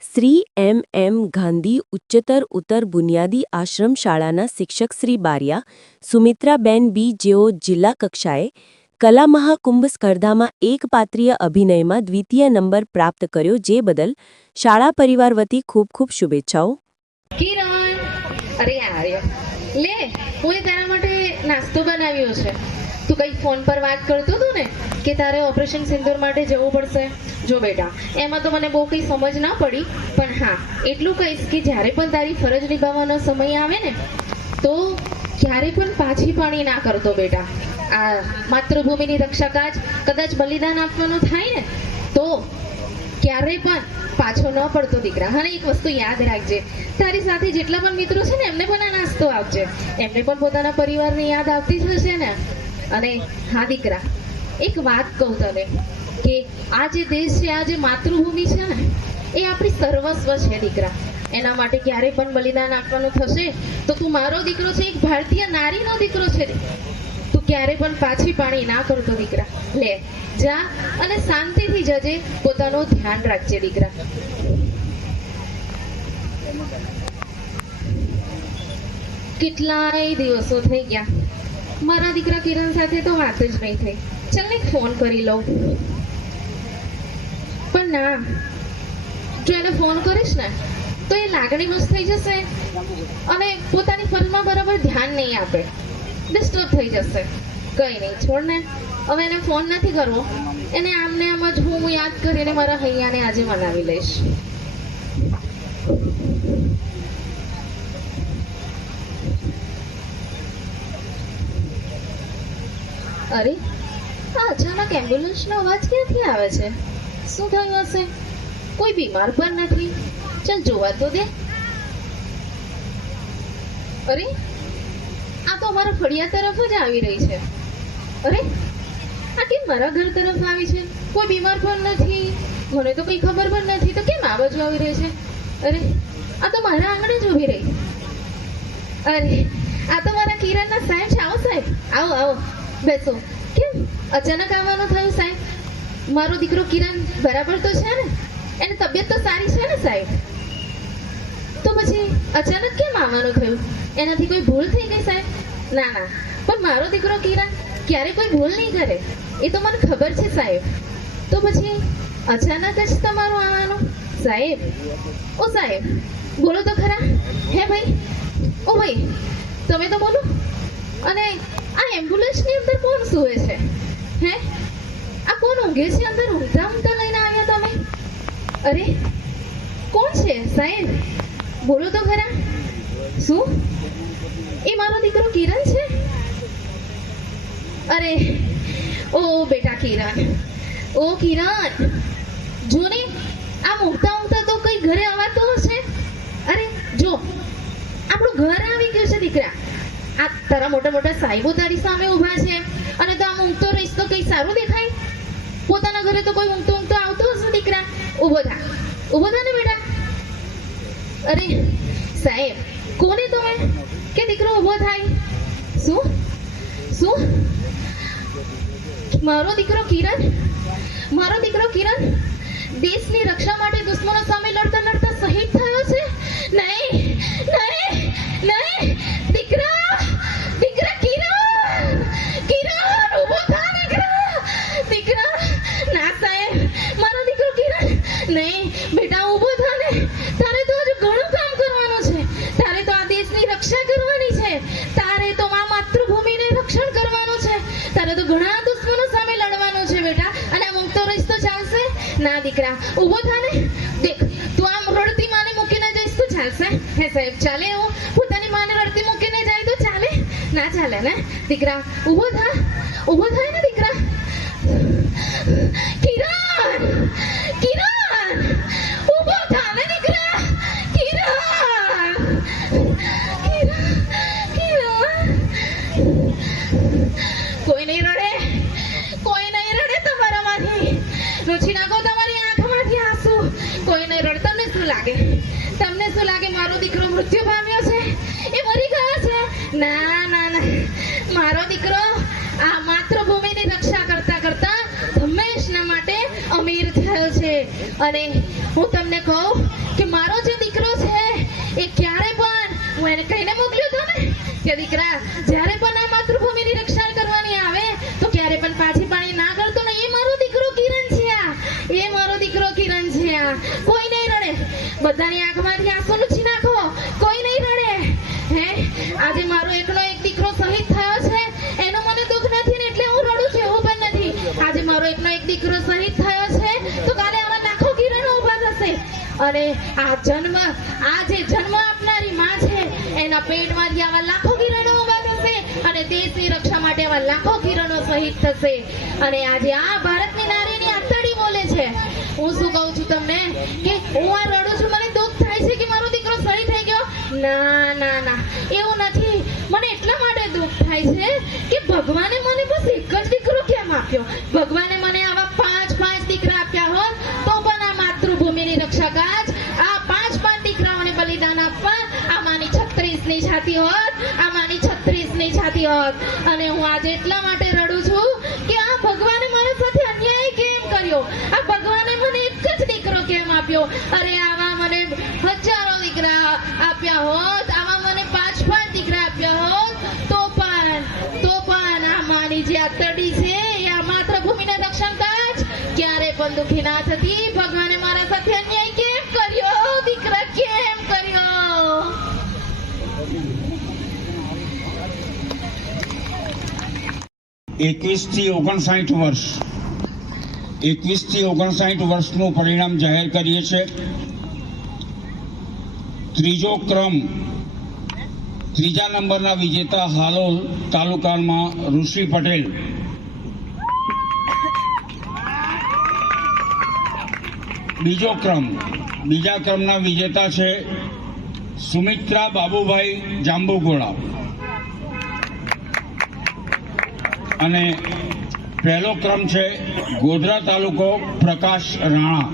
શ્રી એમ. એમ. ગાંધી ઉચ્ચતર ઉત્તર બુનિયાદી આશ્રમ શાળાના શિક્ષક શ્રી બારિયા, સુમિત્રાબેન બી. જેઓ જિલ્લા કક્ષાએ કલા મહાકુંભ સ્પર્ધામાં એકપાત્રીય અભિનયમાં દ્વિતીય નંબર પ્રાપ્ત કર્યો જે બદલ શાળા પરિવાર વતી ખૂબ ખૂબ શુભેચ્છાઓ. કિરણ! અરે લે તારા માટે નાસ્તો બનાવ્યો છે. તું કઈ ફોન પર વાત કરતો હતો ને, કે તારે ઓપરેશન સિંદૂર માટે જવું પડશે. જો બેટા, એમાં તો મને બહુ કંઈ સમજ ના પડી, પણ હા, એટલું કહીશ કે જ્યારે પણ તારી ફરજ નિભાવવાનો સમય આવે ને, તો ક્યારે પણ પાછી પાણી ના કરતો બેટા. આ માતૃભૂમિની રક્ષા કાજ કદાચ બલિદાન આપવાનું થાય ને, તો ક્યારે પણ પાછો ન પડતો દીકરા. હા એક વસ્તુ યાદ રાખજે, તારી સાથે જેટલા પણ મિત્રો છે ને, એમને પણ આ નાસ્તો આપજે. એમને પણ પોતાના પરિવારની યાદ આવતી જ હશે ને. અને હા દીકરા, એક વાત કહું તને કે આ જે દેશ છે આ જે માતૃભૂમિ છે ને, એ આપણી સર્વસ્વ છે દીકરા. એના માટે ક્યારે પણ બલિદાન આપવાનું થશે તો તું મારો દીકરો છે, એક ભારતીય નારીનો દીકરો છે તું ક્યારે પણ પાછી પાણી ના કરતો દીકરા. લે, જા અને શાંતિથી જજે, પોતાનું ધ્યાન રાખજે દીકરા. કેટલાય દિવસો થઈ ગયા. મારા દીકરા કિરણ સાથે તો વાત જ નહીં થઈ. ચાલ ને ફોન કરી લઉં. પણ ના જો એને ફોન કરીશ ને, તો એ લાગણીમસ્ત થઈ જશે અને પોતાની ફરજમાં બરાબર ધ્યાન નહીં આપે. ડિસ્ટર્બ થઈ જશે. કઈ નહીં, છોડ ને. હવે એને ફોન નથી કરવો. એને આમને આમ જ હું યાદ કરીને મારા હૈયાને આજે મનાવી લઈશ. અરે, આ અચાનક એમ્બ્યુલન્સનો અવાજ ક્યાંથી આવે છે? શું થયું હશે? કોઈ બીમાર પણ નથી. ચાલ જોવા તો દે. અરે, આ તો અમારા ફળિયા તરફ જ આવી રહી છે. અરે, આ કેમ મારા ઘર તરફ આવી છે? કોઈ બીમાર પણ નથી. મને તો કંઈ ખબર પણ નથી. તો કેમ આ બાજુ આવી રહી છે? અરે, આ તો મારા આંગણે જ ઊભી રહી. અરે, આ તો મારા કિરણના સાહેબ છે. આવો સાહેબ. આવો આવો. બેસો. કેમ? અચાનક આવવાનું થયું સાહેબ? મારો દીકરો કિરણ બરાબર તો છે ને? એની તબિયત તો સારી છે ને સાહેબ? તો પછી અચાનક કેમ આવવાનું થયું? એનાથી કોઈ ભૂલ થઈ ગઈ સાહેબ? ના ના. પણ મારો દીકરો કિરણ ક્યારે કોઈ ભૂલ નહીં કરે? એ તો મને ખબર છે સાહેબ. તો પછી અચાનક જ તમારું આવવાનું? સાહેબ? ઓ સાહેબ, બોલો તો ખરા. હે ભાઈ? ઓ ભાઈ, તમે તો બોલો. અને આ એમ્બ્યુલન્સની અંદર કોણ સુવે છે? હે? આ કોણ ઊંઘે છે અંદર? ઊંઘતા ઊંઘતા લઈને આવ્યા તમે? અરે, કોણ છે? સાહેબ, બોલો તો ખરા. શું? એ મારો દીકરો કિરણ છે? અરે, ઓ બેટા કિરણ. ઓ કિરણ, જો ને, આમ ઊંઘતા ઊંઘતા તો કઈ ઘરે આવતો હશે? અરે, જો, આપણું ઘર આવી ગયું છે દીકરા. આ તારા મોટા મોટા સાહેબો તારી સામે ઊભા છે. અને તો આમ ઊંઘતો રહીશ તો કઈ સારું દેખાય? પોતાના ઘરે તો કોઈ ઊંઘતો ઊંઘતો આવતો હશે દીકરા? ઊભો થા. ઊભો થા ને બેટા. અરે, સાહેબ, કોને તમે? કે દીકરો ઊભો થાય? શું? શું? મારો દીકરો કિરણ? મારો દીકરો કિરણ? દેશની રક્ષા માટે દુશ્મનો સામે ઊભો થા ને. દેખ, તું આમ રડતી માને મૂકીને જઈશ તો ચાલશે. હે સાહેબ, ચાલે એવું? પોતાની માને રડતી મૂકીને જાય તો ચાલે? ના ચાલે ને. દીકરા, ઊભો થા. ઊભો થાય ને દીકરા. કિરણ! કિરણ! ઊભો થા ને દીકરા. કિરણ! લાગે? તમને શું લાગે મારો દીકરો મૃત્યુ પામ્યો છે? એ મરી ગયો છે? ના ના ના. મારો દીકરો આ માતૃભૂમિની રક્ષા કરતા કરતા હંમેશના માટે અમીર થયો છે. અને હું તમને કહું કે મારો જે દીકરો છે, એ ક્યારે પણ હું એને કહીને મોકલ્યો હતો ને, કે દીકરા, જ્યારે પણ આ માતૃભૂમિની રક્ષા કરવાની આવે, તો ક્યારે પણ પાછી પાણી ના કરતો ને. એ મારો દીકરો કિરણ છે એ મારો દીકરો કિરણ છે આ. બધાની આંખમાંથી આંસુ લૂછી નાખો કોઈ નહીં રડે. હે? આજે મારો એકનો એક દીકરો શહીદ થયો છે. એનું મને દુઃખ નથી એટલે હું રડું છું એવું પણ નથી. આજે મારો એકનો એક દીકરો શહીદ થયો છે. તો કાલે આવા લાખો કિરણો ઊભા થશે. અને આ જન્મ, આ જે જન્મ આપનારી માં છે, એના પેટમાંથી આવા લાખો કિરણો ઊભા થશે અને દેશની રક્ષા માટે આવા લાખો કિરણો શહીદ થશે. અને આજે આ ભારતની નારીની આંતળી બોલે છે. હું શું કહું છું તમને કે હું આ રડું છું મને દુઃખ થાય છે કે મારો દીકરો શહીદ થઈ ગયો ના ના ના. એવું નથી. મને એટલા માટે દુઃખ થાય છે કે ભગવાને મને બસ એક જ દીકરો કેમ આપ્યો? ભગવાને મને આવા પાંચ પાંચ દીકરા આપ્યા હોત, તો પણ આ માતૃભૂમિની રક્ષા કાજ, આ પાંચ પાંચ દીકરાઓને બલિદાન આપવા આ માની છત્રીસની છાતી હોત આ માની છત્રીસની છાતી હોત. અને હું આજે એટલા માટે રડું છું કે આ ભગવાને મારા સાથે અન્યાય કેમ કર્યો? આ ભગવાને મને એક જ દીકરો કેમ આપ્યો? અરે આવા પણ આ માની જે આતરડી છે, એ આ માતૃભૂમિને રક્ષણ કાજ ક્યારે પણ દુખી ના થતી, ભગવાને મારા સાથે અન્યાય કેમ કર્યો? દીકરા કેમ કર્યો? એકવીસથી ઓગણસાઠ વર્ષ. એકવીસથી ઓગણસાઠ વર્ષનું પરિણામ જાહેર કરીએ છીએ ત્રીજો ક્રમ ત્રીજા નંબરના વિજેતા હાલોલ તાલુકામાં ઋષિ પટેલ. બીજો ક્રમ, બીજા ક્રમના વિજેતા છે સુમિત્રા બાબુભાઈ જાંબુગોળા અને પહેલો ક્રમ છે ગોધરા તાલુકો પ્રકાશ રાણા.